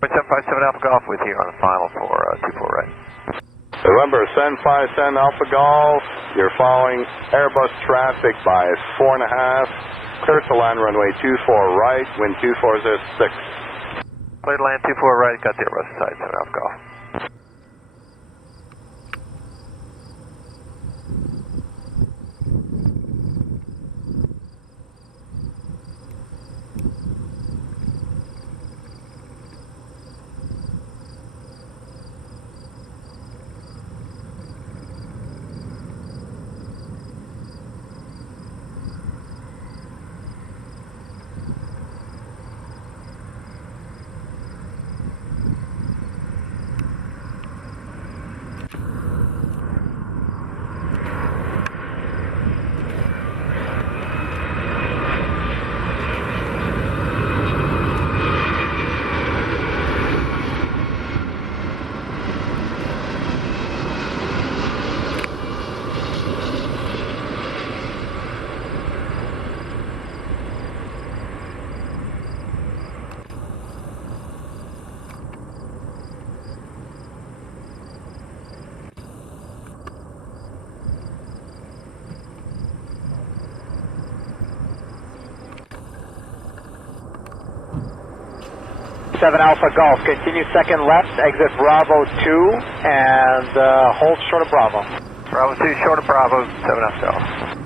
757 Alpha Golf with you on the final for 24 right. November, send 510 Alpha Golf. You're following Airbus traffic by 4.5. Clear to land runway 24 right, wind 2406. Clear to land 24 right, got the Airbus side 7 Alpha Golf. Seven Alpha Golf, continue second left, exit Bravo 2, and hold short of Bravo. Bravo 2, short of Bravo, 7 Alpha Golf.